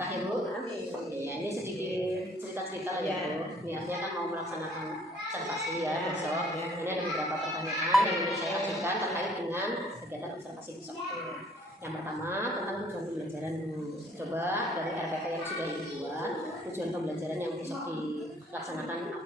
berkah ya Bu. Ya, ini sedikit cerita-cerita ya Bu. Niatnya kan mau melaksanakan observasi ya besok. Ini ada beberapa pertanyaan yang ingin saya ajukan terkait dengan kegiatan observasi besok. Yang pertama tentang tujuan pembelajaran Bu. Coba dari RPK yang sudah dibuat, tujuan pembelajaran yang besok dilaksanakan apa?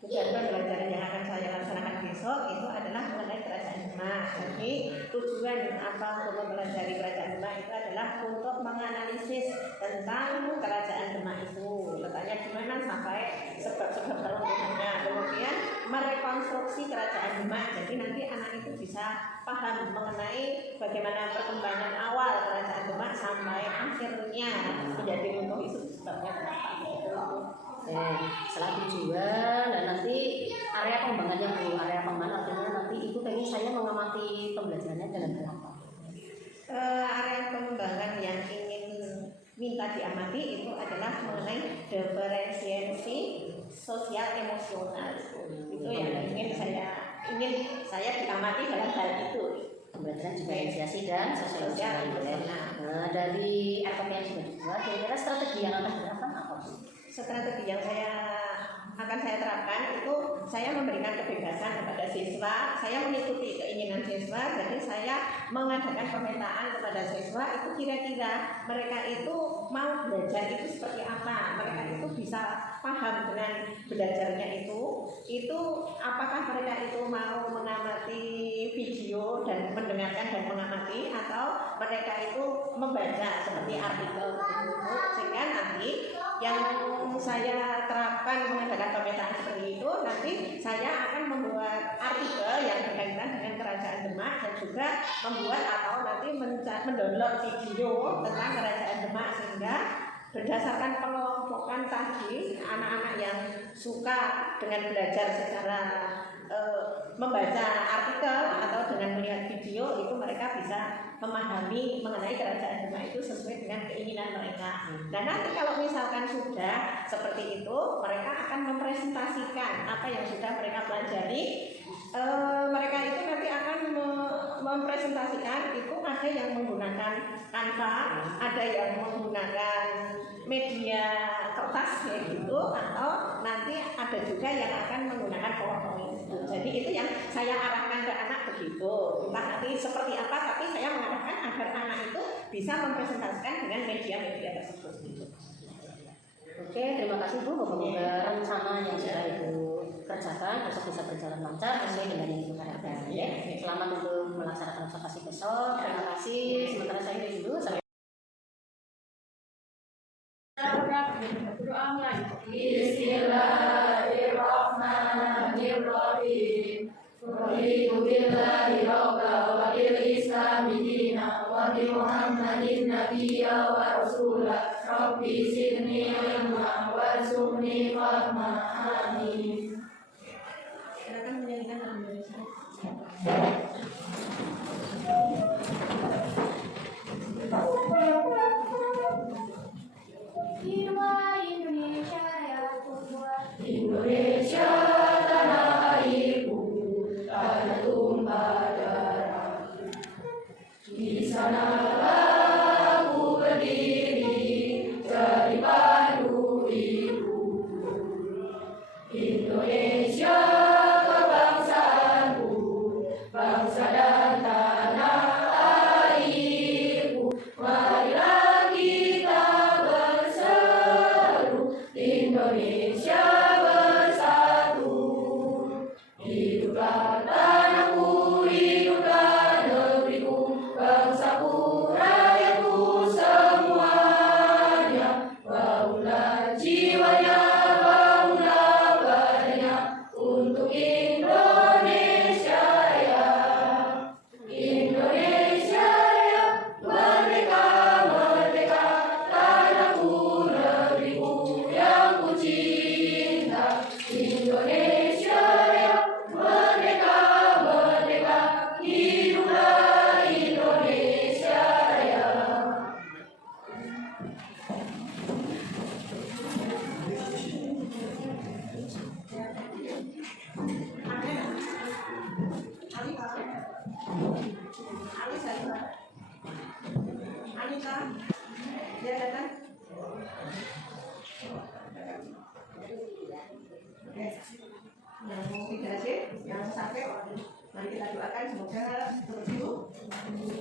Tujuan pembelajaran yang akan saya laksanakan besok itu adalah mengenai Kerajaan Demak. Jadi tujuan apa untuk mempelajari Kerajaan Demak itu adalah untuk menganalisis tentang Kerajaan Demak itu, letaknya di mana sampai sebab-sebab keruntuhannya, kemudian merekonstruksi Kerajaan Demak. Jadi nanti anak itu bisa paham mengenai bagaimana perkembangan awal Kerajaan Demak sampai akhirnya menjadi runtuh itu sebabnya kenapa gitu. Setelah tujuan dan nanti area pengembangannya Bu, area pengembangan artinya nanti itu pengen saya mengamati pembelajarannya dalam hal apa? Area pengembangan yang ingin minta diamati itu adalah mengenai diferensiasi sosial emosional. Itu yang ingin saya diamati dalam hal itu. Pembelajaran diferensiasi dan sosial emosional. Dari RPK yang sudah dibuat, kira-kira strategi yang akan diterapkan apa Bu? Strategi yang akan saya terapkan itu saya memberikan kebebasan kepada siswa, saya mengikuti keinginan siswa, jadi saya mengadakan pemetaan kepada siswa itu kira-kira mereka itu mau belajar itu seperti apa, mereka itu bisa paham dengan belajarnya itu apakah mereka itu mau mengamati video dan mendengarkan dan mengamati atau mereka itu membaca seperti artikel sehingga nanti yang saya terapkan mengadakan pemetaan seperti itu, nanti saya akan membuat artikel yang berkaitan dengan Kerajaan Demak dan juga membuat atau nanti mendownload video tentang Kerajaan Demak sehingga berdasarkan pengelompokan tadi anak-anak yang suka dengan belajar secara membaca artikel atau dengan melihat video itu mereka bisa memahami mengenai Kerajaan Demak itu sesuai dengan keinginan mereka. Dan nanti kalau misalkan sudah seperti itu, mereka akan mempresentasikan apa yang sudah mereka pelajari. Mereka itu nanti akan mempresentasikan itu ada yang menggunakan Canva, ada yang menggunakan media kertas kayak gitu, atau nanti ada juga yang akan menggunakan PowerPoint. Jadi itu yang saya arahkan ke anak begitu. Entah nanti seperti apa, tapi saya mengarahkan agar anak itu bisa mempresentasikan dengan media-media tersebut. Oke, terima kasih Bu. Semoga rencana yang sudah Ibu kerjakan besok bisa berjalan lancar sesuai dengan yang Ibu harapkan. Selamat untuk melaksanakan observasi besok. Terima kasih. Sementara saya dulu. Bismillahirrahmanirrahim. Raditu billahi rabba wa bil islami dina wa bi Muhammadin nabiyya wa rasulah. Rabbi zidni ilma warzuqni fahma. Amin. Silakan menyanyikan Indonesia tanah airku, tanah tumpah darah. Di sanalah aku berdiri jadi pandu ibu. Indonesia kebangsaanku, bangsa dan tanah airku. Marilah kita berseru, Indonesia bersatu. Hiduplah tanahku, hiduplah negeriku, bangsaku, rakyatku semuanya. Bangunlah jiwanya, bangunlah badannya untuk Indonesia ya. Indonesia ya, merdeka, merdeka, tanahku, negeriku yang ku cinta. Indonesia ya, merdeka, merdeka, hiduplah Indonesia ya. Anita, dia datang. Oke. Yang tidak sih, yang sampai mari kita doakan semoga terus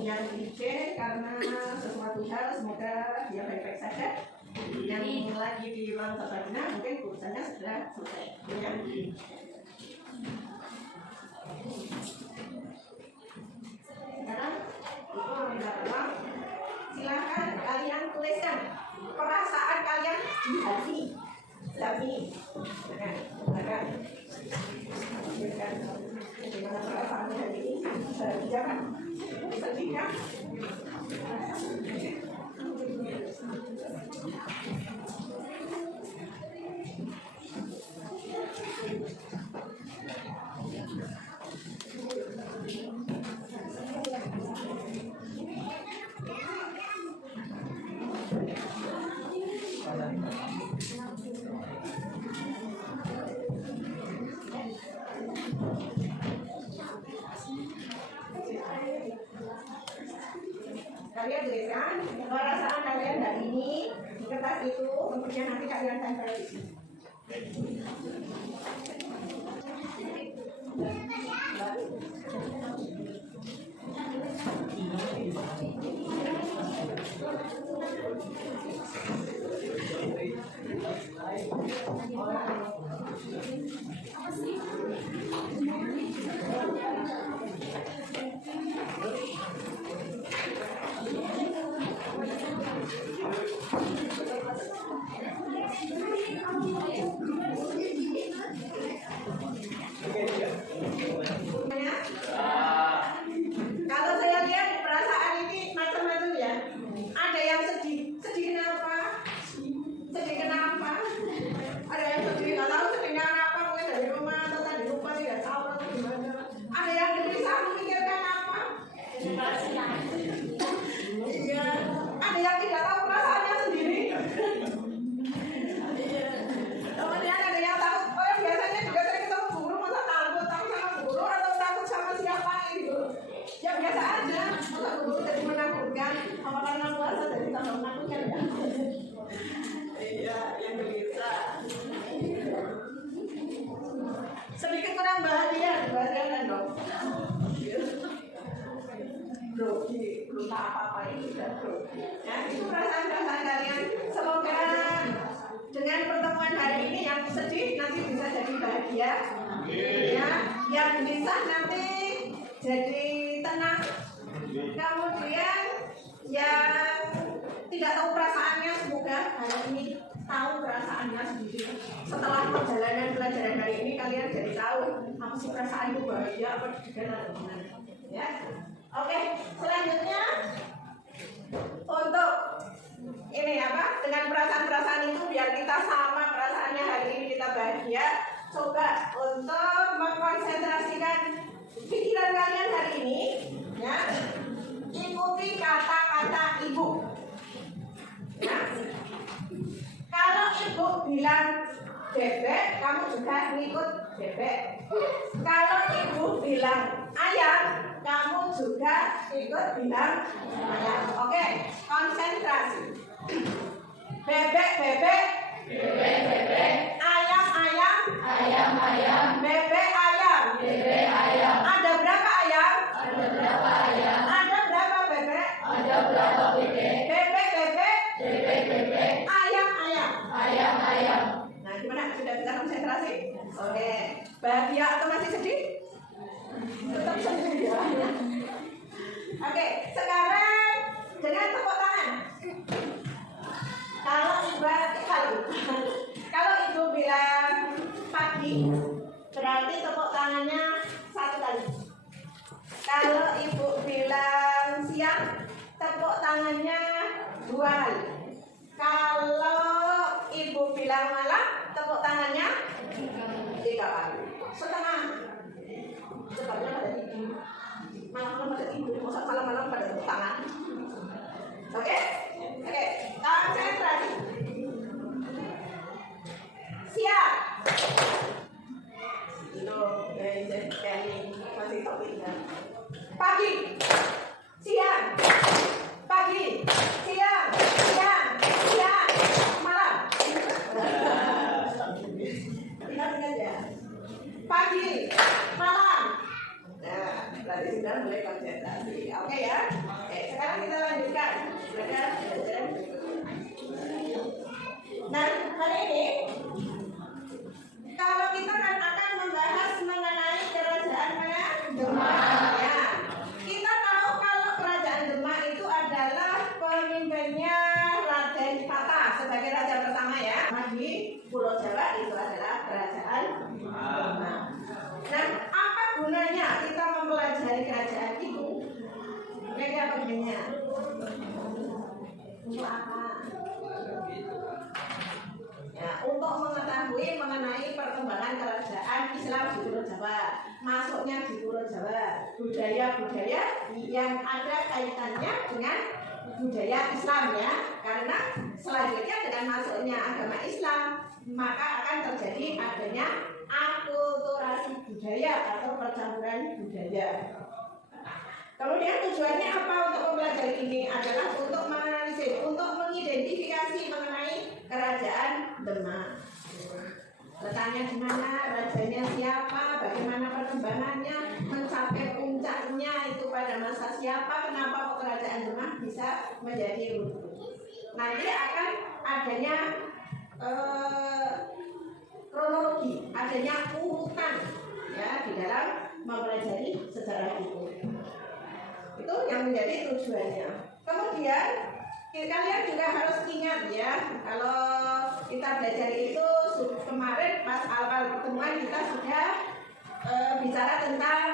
yang izin karena sesuatu hal semoga dia baik-baik saja. Yang lagi di ruang sabana mungkin urusannya sudah selesai. Ya. Sekarang itu minta uang. Silakan kalian tuliskan perasaan kalian di hati. Tapi akan bagaimana perasaannya hari ini bahagia kan? Sedih kan? Kalian tuliskan perasaan kalian hari ini di kertas itu, kemudian nanti kalian tempel di sini. Kalau saya lihat perasaan ini macam-macam ya. Ada yang sedih, sedih kenapa? Sedih kenapa? Ada yang sedih nggak tahu sedihnya kenapa, mungkin dari rumah atau tadi lupa tidak tahu atau gimana. Ada yang gelisah memikirkan apa? Iya. Ada yang tidak tahu perasaannya sendiri. Kemudian ada yang takut. Oh biasanya juga saya ketemu guru masa takut sama guru atau takut sama siapa gitu. Ya biasa aja. Masa guru jadi menakutkan. Apa karena puasa jadi tambah menakutkan ya? Iya, yang gelisah. Sedikit kurang bahagia kan dong. Grogi, belum tahu apa-apa itu sudah grogi. Ya, itu perasaan-perasaan kalian. Semoga dengan pertemuan hari ini yang sedih nanti bisa jadi bahagia. Ya, yang gelisah nanti jadi tenang. Kemudian yang tidak tahu perasaannya semoga hari ini tahu perasaannya sendiri. Setelah perjalanan pelajaran hari ini kalian jadi tahu apa sih perasaan itu bahagia apa deg-degan atau gimana. Ya. Oke, selanjutnya untuk ini apa? Dengan perasaan-perasaan itu biar kita sama perasaannya hari ini kita bahagia. Coba untuk mengkonsentrasikan pikiran kalian hari ini, ya. Ikuti kata-kata ibu. Ya. Kalau ibu bilang bebek, kamu juga ngikut bebek. Kalau ibu bilang ayam, kamu juga ikut bilang ayam. Oke, konsentrasi. Bebek, bebek. Bebek, bebek. Ayam, ayam. Ayam, ayam. Bebek, ayam. Bebek, ayam. Ada berapa ayam? Ada berapa ayam? Ada berapa bebek? Ada berapa bebek? Bebek, bebek. Bebek, bebek. Ayam, ayam. Ayam, ayam. Nah, gimana? Sudah bisa konsentrasi? Oke. Bahagia atau masih sedih? Tetap sedih ya. Oke, sekarang dengan tepuk tangan. Kalau ibu bilang pagi, berarti tepuk tangannya satu kali. Kalau ibu bilang siang, tepuk tangannya dua kali. Kalau ibu bilang malam, tepuk tangannya tiga kali. Setengah. Sebabnya pada tidur. Malam-malam pada tidur, malam-malam pada tepuk tangan. Oke? Oke, konsentrasi. Siap. Masih topik ya. Pagi, siang, pagi, siang, siang, siang, malam. Ingat ya. sebagai raja pertama ya. Di Pulau Jawa itu adalah kerajaan Demak. Nah, apa gunanya kita mempelajari kerajaan itu? Mereka apa gunanya? Untuk apa? Ya, untuk mengetahui mengenai perkembangan kerajaan Islam di Pulau Jawa, masuknya di Pulau Jawa, budaya-budaya yang ada kaitannya dengan budaya Islam ya, karena selanjutnya dengan masuknya agama Islam maka akan terjadi adanya akulturasi budaya atau percampuran budaya. Kemudian tujuannya apa untuk mempelajari ini adalah untuk menganalisis, untuk mengidentifikasi mengenai kerajaan Demak. Letaknya di mana, rajanya siapa, bagaimana perkembangannya, mencapai puncaknya itu pada masa siapa, kenapa kerajaan Demak bisa menjadi runtuh. Nanti akan adanya kronologi, adanya urutan ya di dalam mempelajari sejarah itu. Itu yang menjadi tujuannya. Kemudian kalian juga harus ingat ya, kalau kita belajar itu kemarin pas awal pertemuan kita sudah bicara tentang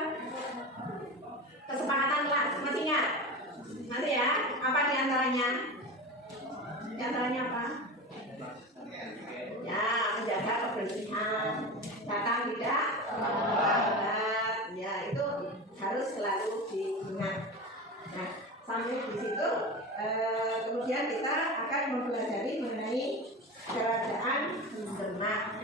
kesepakatan kelas, masih ingat? Masih ya? Apa diantaranya? Diantaranya apa? Ya, menjaga kebersihan, datang tidak terlambat. Ya, itu harus selalu diingat. Nah, sampai di situ kemudian kita akan mempelajari mengenai kerajaan Demak.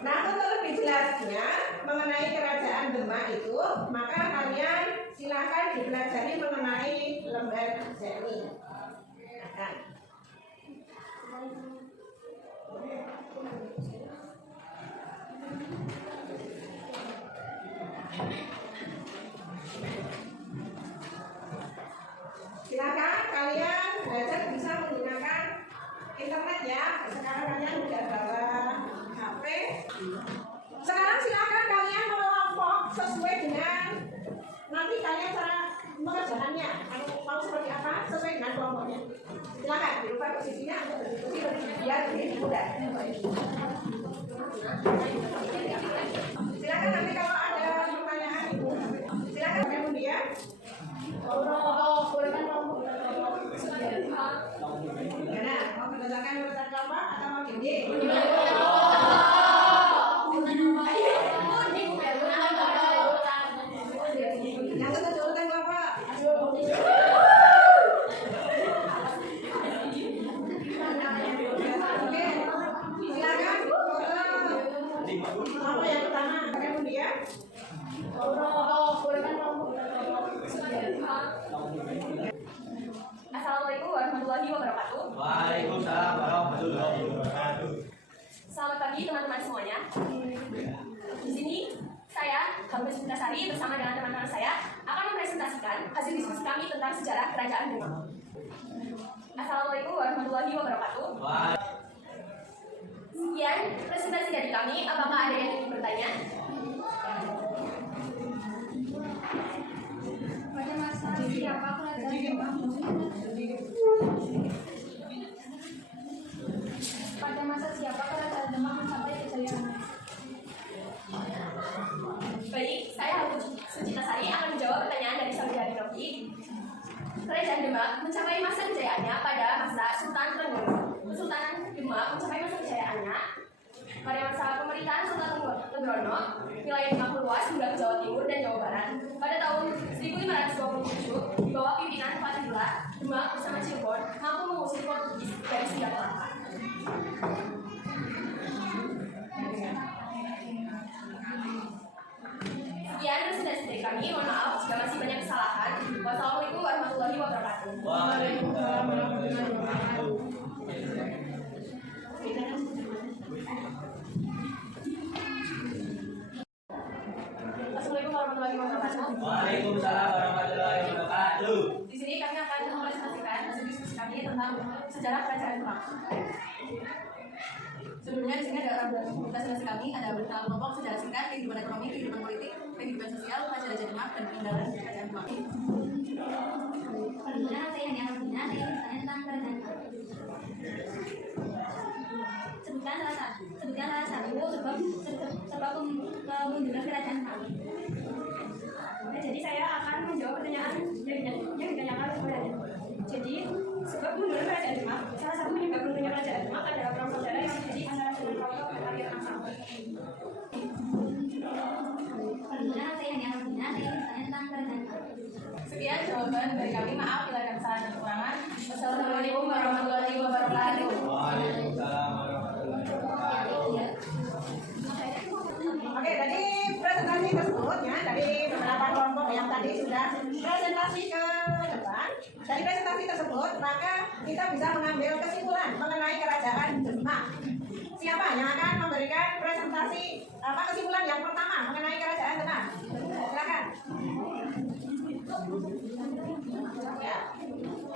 Nah, untuk lebih jelasnya mengenai kerajaan Demak itu, maka kalian silakan dipelajari mengenai lembar seni. Silakan kalian belajar bisa menggunakan internet ya. Sekarang kalian sudah bawa HP. Sekarang silakan kalian mengelompok sesuai dengan nanti kalian cara mengerjakannya. Mau seperti apa sesuai dengan kelompoknya. Silakan dirubah posisinya untuk berdiskusi biar lebih mudah. Silakan nanti kalau ada pertanyaan ibu. Silakan kemudian. Gimana? Mau berdasarkan urutan kelompok atau mau gini? Yang ketujuh urutan kelompok. Oke, silakan. Kelompok yang pertama, kemudian. Assalamualaikum warahmatullahi wabarakatuh. Waalaikumsalam warahmatullahi wabarakatuh. Selamat pagi teman-teman semuanya. Di sini saya, Kampus Putasari bersama dengan teman-teman saya akan mempresentasikan hasil diskusi kami tentang sejarah kerajaan Demak. Assalamualaikum warahmatullahi wabarakatuh. Sekian presentasi dari kami. Apakah ada yang ingin bertanya? Pada masa siapa kerajaan Demak? Pada masa siapa kerajaan Demak mencapai kejayaan? Baik, saya Hafiz Sucitasari akan menjawab pertanyaan dari saudari Novi. Kerajaan Demak mencapai masa kejayaannya pada masa Sultan Trenggono. Kesultanan Demak mencapai masa kejayaannya pada masa pemerintahan Sultan Trenggono. Wilayah Demak meluas hingga ke Jawa Timur dan Jawa Barat. Pada tahun 1527, di bawah pimpinan Fatihullah, Demak bersama Cirebon mampu mengusir Portugis dari Sunda Kelapa. Sekian presentasi dari kami. Mohon maaf jika masih banyak kesalahan. Wassalamualaikum warahmatullahi wabarakatuh. Waalaikumsalam warahmatullahi wabarakatuh. Assalamualaikum warahmatullahi wabarakatuh. Waalaikumsalam warahmatullahi wabarakatuh. Di sini kami akan mempresentasikan hasil diskusi kami tentang sejarah kerajaan Demak. Sebelumnya di sini ada orang presentasi kami, ada berita kelompok, sejarah singkat, kehidupan ekonomi, kehidupan politik, kehidupan sosial, masyarakat Demak, dan peninggalan kerajaan Demak. Selanjutnya saya yang akan bertanya tentang kerajaan Demak. Sebutkan salah satu sebab kemunduran kerajaan kami. Nah, jadi saya akan menjawab pertanyaan yang ditanyakan oleh. Jadi sebab kemunduran kerajaan Demak, salah satu penyebab kemunduran kerajaan Demak adalah perang saudara yang terjadi antara Sunan Kalijogo dan Rakyat Nangsang. Pertanyaan saya hanya bertanya tentang kerajaan kami. Sekian jawaban dari kami. Maaf bila ada kesalahan dan kekurangan. Wassalamualaikum warahmatullahi wabarakatuh. Waalaikumsalam warahmatullahi wabarakatuh. Oke, dari presentasi tersebut ya, dari beberapa kelompok yang tadi sudah presentasi ke depan, dari presentasi tersebut maka kita bisa mengambil kesimpulan mengenai kerajaan Demak. Siapa yang akan memberikan presentasi kesimpulan yang pertama mengenai kerajaan Demak? Silakan. Ya.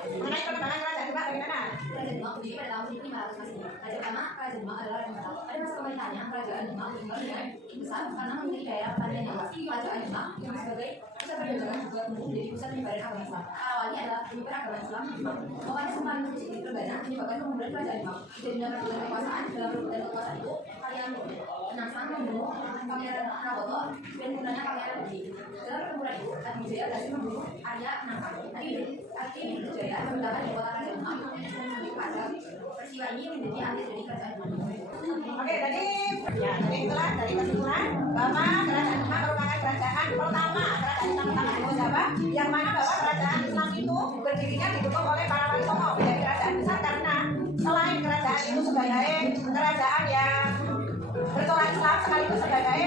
Mengenai perkembangan kerajaan Demak bagaimana? Kerajaan Demak berdiri pada tahun 1500 Masehi. Kerajaan Demak adalah Raja Demak. Pada masa pemerintahannya, Kerajaan Demak tinggal dengan besar karena memiliki daerah pertanian yang luas. Kerajaan Demak yang sebagai pusat perdagangan juga tumbuh menjadi pusat penyebaran agama Islam. Awalnya adalah penyebar agama Islam di Demak. Awalnya sempat menjadi perdana menyebabkan kemunduran Kerajaan Demak. Jadinya perebutan kekuasaan. Dalam perebutan kekuasaan itu, kalian Nangsang membunuh Pangeran Prawoto dan putranya Pangeran Budi. Dalam pertempuran itu, Adi Wijaya berhasil membunuh Arya Nangsang. Adi Wijaya menggunakan di kota Kerajaan Demak dan sampai pada peristiwa ini menjadi akhir dari Kerajaan Demak. Oke, jadi itulah dari kesimpulan bahwa kerajaan Demak merupakan kerajaan pertama, kerajaan Islam pertama di Jawa, yang mana bahwa kerajaan Islam itu berdirinya didukung oleh para wali songo menjadi kerajaan besar karena selain kerajaan itu sebagai kerajaan yang bertolak Islam sekaligus sebagai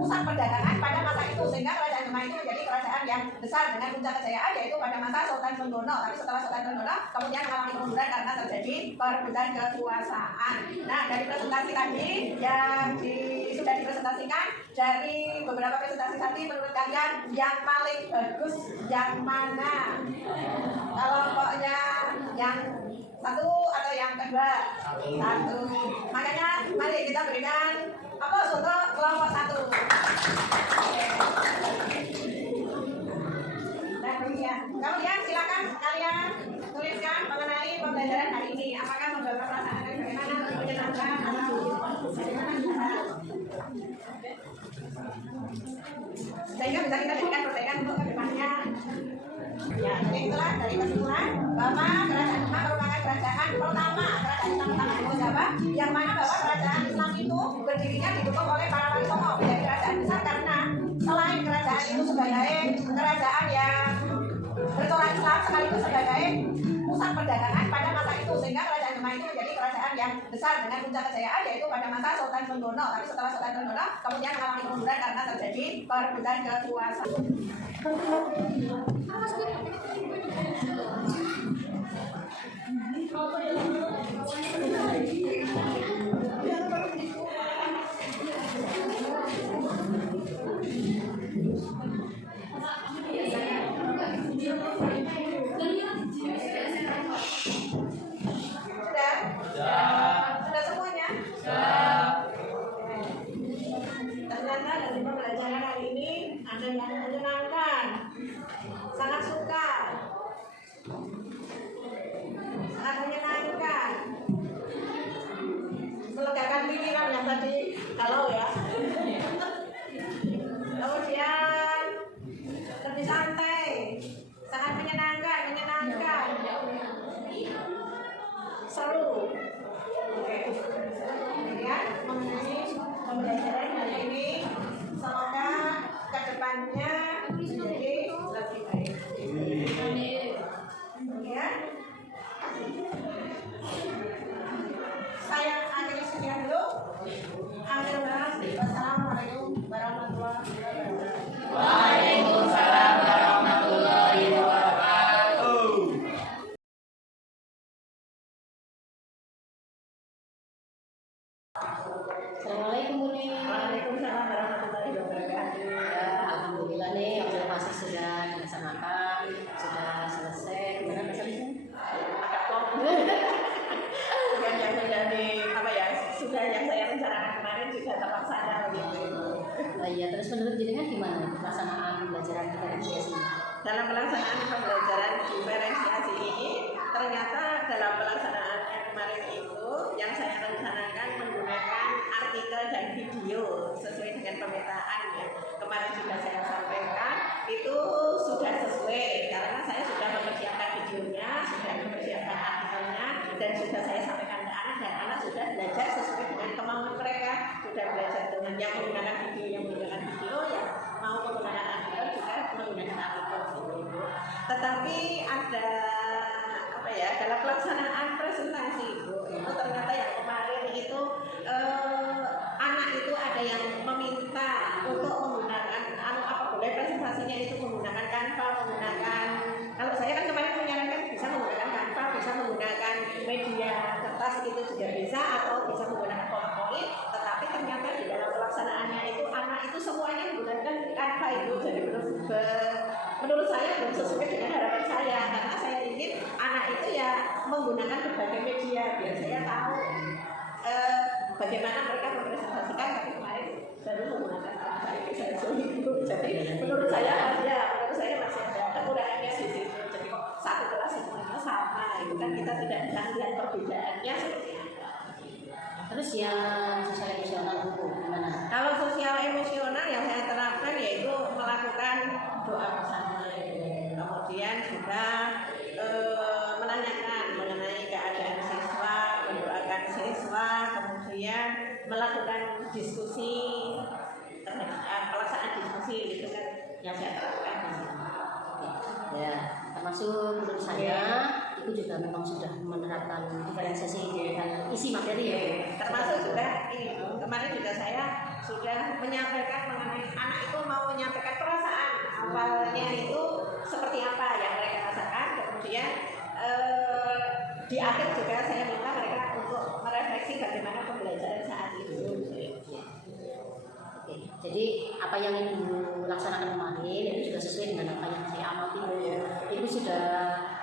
pusat perdagangan pada masa itu, sehingga kerajaan Demak itu menjadi kerajaan yang besar dengan puncak kejayaan yaitu pada masa Sultan Trenggono. Tapi setelah Sultan Trenggono kemudian mengalami kemunduran karena terjadi perebutan kekuasaan. Nah, dari presentasi tadi yang sudah dipresentasikan, dari beberapa presentasi tadi menurut kalian yang paling bagus yang mana? Kelompoknya yang satu atau yang kedua? Satu. Makanya mari kita berikan aplaus untuk kelompok satu. Nah, kemudian silakan kalian tuliskan mengenai pembelajaran hari ini. Apakah beberapa perasaan bagaimana, menyenangkan atau bagaimana? Sehingga bisa kita berikan perbaikan untuk kedepannya. Ya, jadi itulah dari kesimpulan bahwa kerajaan Demak merupakan kerajaan pertama, kerajaan Islam pertama di Jawa, yang mana bahwa kerajaan Islam itu berdirinya didukung oleh para wali songo menjadi kerajaan besar karena selain kerajaan itu sebagai kerajaan yang bertolak Islam sekaligus sebagai pusat perdagangan pada masa itu, sehingga kerajaan Demak itu menjadi kerajaan yang besar dengan puncak kejayaan yaitu pada masa Sultan Trenggono. Tapi setelah Sultan Trenggono kemudian mengalami kemunduran karena terjadi perebutan kekuasaan. Sudah semuanya? Ternyata dari pembelajaran hari ini ada yang menyenangkan, sangat suka, sangat menyenangkan, melegakan pikiran yang tadi galau ya. Kemudian lebih santai, sangat menyenangkan, seru. Oke. Kemudian mengenai pembelajaran hari ini, semoga kedepannya menjadi lebih baik. Kemudian saya akhiri sekian dulu. Wassalamualaikum warahmatullahi wabarakatuh. Waalaikumsalam warahmatullahi wabarakatuh. Assalamualaikum Buni. Waalaikumsalam warahmatullahi wabarakatuh. Ya, alhamdulillah nih observasi sudah dilaksanakan, sudah selesai. Benar selesai? Agak plong. Yang menjadi apa ya? Sudah yang saya rencanakan kemarin sudah terlaksana begitu. Oh iya, terus menurut jenengan gimana pelaksanaan pembelajaran diferensiasi? Dalam pelaksanaan pembelajaran diferensiasi ini ternyata dalam pelaksanaan itu sesuai dengan pemetaan ya. Kemarin sudah saya sampaikan itu sudah sesuai karena saya sudah mempersiapkan videonya, sudah mempersiapkan artikelnya, dan sudah saya sampaikan ke anak, dan anak sudah belajar sesuai dengan kemampuan mereka, sudah belajar dengan yang menggunakan video, yang mau menggunakan artikel juga menggunakan artikel gitu. Tetapi ada apa ya, dalam pelaksanaan presentasi itu ternyata yang kemarin itu anak itu ada yang meminta untuk menggunakan boleh presentasinya itu menggunakan Canva, menggunakan, kalau saya kan kemarin menyarankan bisa menggunakan Canva, bisa menggunakan media kertas itu juga bisa, atau bisa menggunakan PowerPoint, tetapi ternyata di dalam pelaksanaannya itu anak itu semuanya menggunakan Canva itu, jadi menurut saya belum sesuai dengan harapan saya, karena saya ingin anak itu ya menggunakan berbagai media biar saya tahu bagaimana mereka mempresentasikan, tapi kemarin baru menggunakan Canva itu saja itu. Jadi menurut saya masih ada kekurangannya di situ. Jadi kok satu kelas semuanya sama, itu kan kita tidak bisa lihat perbedaannya seperti apa. Terus yang sosial emosional itu gimana? Kalau sosial emosional yang saya terapkan yaitu melakukan doa bersama, kemudian juga menanyakan mengenai keadaan siswa, mendoakan siswa, kemudian melakukan diskusi, pelaksanaan diskusi itu kan yang saya terapkan. Ya, termasuk menurut saya itu juga memang sudah menerapkan diferensiasi dengan isi materi ya. Termasuk juga ini, kemarin juga saya sudah menyampaikan mengenai anak itu mau menyampaikan perasaan awalnya itu seperti apa yang mereka rasakan, kemudian di akhir juga saya minta mereka untuk merefleksi bagaimana pembelajaran saat itu. Oke, jadi apa yang Ibu laksanakan kemarin itu juga sesuai dengan apa yang saya amati. Ibu sudah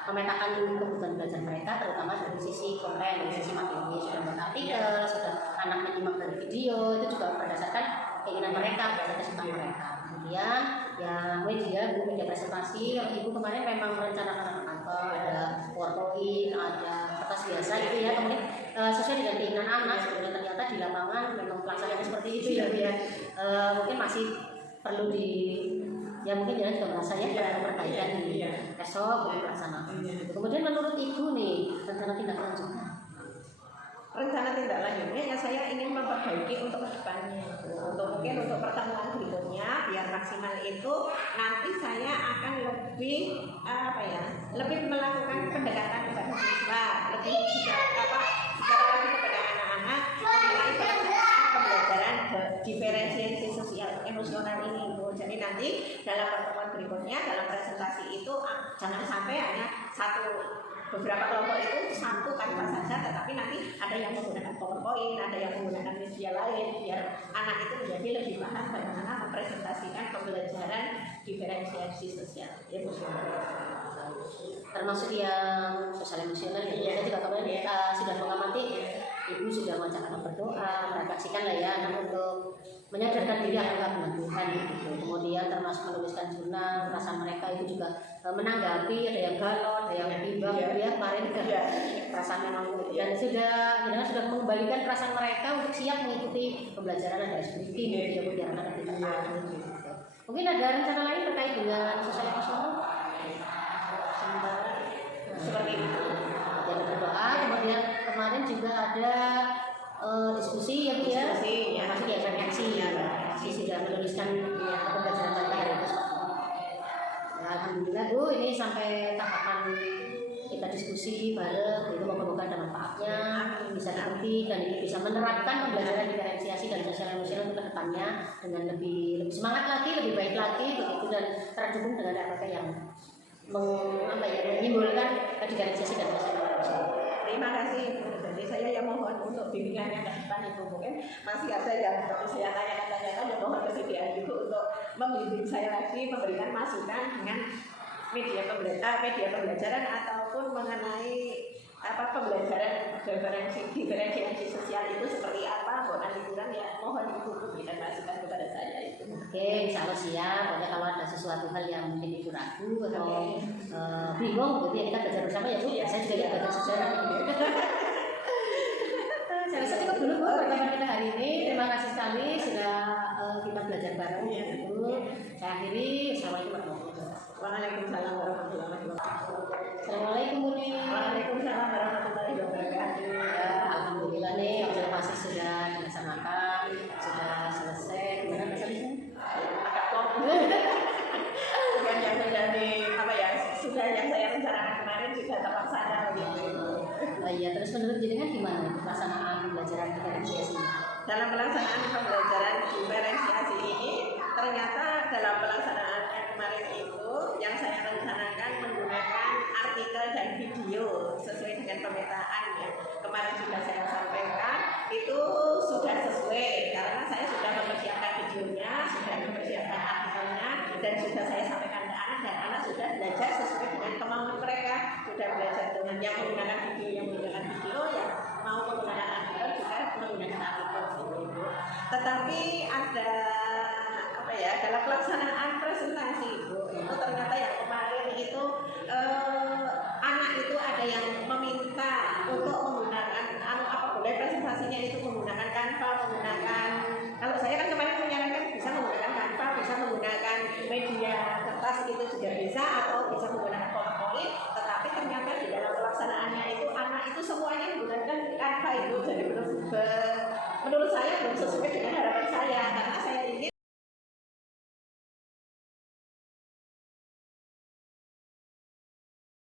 memetakan kebutuhan belajar mereka, terutama dari sisi konten, dari sisi materi, sudah membuat artikel, sudah anak menyimak dari video, itu juga berdasarkan keinginan mereka, berdasarkan kesukaan mereka. Kemudian yang media presentasi, kalau Ibu kemarin memang merencanakan ada PowerPoint, ada kertas biasa gitu ya, kemudian sesuai dengan keinginan anak, sebenarnya ternyata di lapangan memang pelaksanaannya seperti itu ya, mungkin masih perlu ya mungkin jangan juga merasa ya perbaikan di esok untuk pelaksanaan. Kemudian menurut Ibu nih rencana tindak lanjutnya? Rencana tindak lanjutnya ya saya ingin memperbaiki untuk kedepannya, untuk mungkin untuk pertemuan berikutnya biar maksimal itu nanti saya akan lebih lebih melakukan pendekatan kepada siswa, lebih secara lagi kepada anak-anak mengenai pelaksanaan pembelajaran diferensiasi sosial emosional ini. Jadi nanti dalam pertemuan berikutnya dalam presentasi itu jangan sampai hanya beberapa kelompok itu satu kalimat saja, tetapi nanti ada yang menggunakan PowerPoint, ada yang menggunakan media lain, biar anak itu menjadi lebih paham bagaimana mempresentasikan pembelajaran diferensiasi sosial emosional. Termasuk yang sosial emosional ya. Saya juga kemarin sudah mengamati Ibu sudah mengajarkan berdoa, merefleksikan lah ya anak untuk menyadarkan diri akan keagungan Tuhan gitu. Kemudian termasuk menuliskan jurnal perasaan mereka itu juga menanggapi, ada yang galau, ada yang bimbang gitu ya, kemarin juga perasaan memang dan sudah mengembalikan perasaan mereka untuk siap mengikuti pembelajaran ada SPP gitu biar anak tidak takut gitu. Mungkin ada rencana lain terkait dengan sosial emosional? Seperti itu. Yang berdoa, kemudian kemarin juga ada diskusi yang masih di reaksi sudah menuliskan pembelajaran mereka hari itu. Alhamdulillah Bu, ini sampai tahapan kita diskusi bareng, itu moga-moga ada manfaatnya, bisa dimengerti dan ini bisa menerapkan pembelajaran diferensiasi dan sosial emosional ke depannya dengan lebih semangat lagi, lebih baik lagi begitu, dan terdukung dengan RPP yang menyimpulkan diferensiasi dan sosial emosional. Terima kasih. Jadi saya yang mohon untuk bimbingannya ke depan Ibu, mungkin masih ada yang saya tanyakan yang mohon kesediaan Ibu untuk membimbing saya lagi, memberikan masukan dengan media pembelajaran ataupun mengenai pembelajaran diferensiasi sosial itu seperti apa, nanti kurang ya mohon Ibu berikan masukan kepada saya itu. Oke, insya Allah siap. Pokoknya kalau ada sesuatu hal yang mungkin Ibu ragu atau bingung, gitu ya kita belajar bersama ya Bu. Saya juga ya belajar sejarah. Saya rasa cukup dulu Bu pertemuan kita hari ini. Terima kasih sekali sudah bareng ya. Saya akhiri. Assalamualaikum warahmatullahi wabarakatuh. Waalaikumsalam warahmatullahi wabarakatuh. Assalamualaikum Bu Ning. Waalaikumsalam warahmatullahi wabarakatuh. Ya, alhamdulillah nih observasi sudah dilaksanakan, sudah selesai. Gimana Mas Alisa? Agak kok. Bukan yang menjadi apa ya, sudah yang saya rencanakan kemarin sudah terlaksana begitu. Iya, terus menurut jenengan gimana pelaksanaan pembelajaran diferensiasi? Dalam pelaksanaan pembelajaran diferensiasi ini, ternyata dalam pelaksanaan yang kemarin itu yang saya rencanakan menggunakan artikel dan video sesuai dengan pemetaan ya. Kemarin sudah saya sampaikan itu sudah sesuai karena saya sudah mempersiapkan videonya, sudah mempersiapkan artikelnya dan sudah saya sampaikan ke anak dan anak sudah belajar sesuai dengan kemampuan mereka, sudah belajar dengan yang menggunakan video ya mau menggunakan artikel juga menggunakan artikel gitu. Tetapi ada apa ya dalam pelaksanaan presentasi itu ternyata yang kemarin itu anak itu ada yang meminta untuk menggunakan apa boleh presentasinya itu menggunakan Canva, menggunakan kalau saya kan kemarin menyarankan bisa menggunakan Canva, bisa menggunakan media kertas itu juga bisa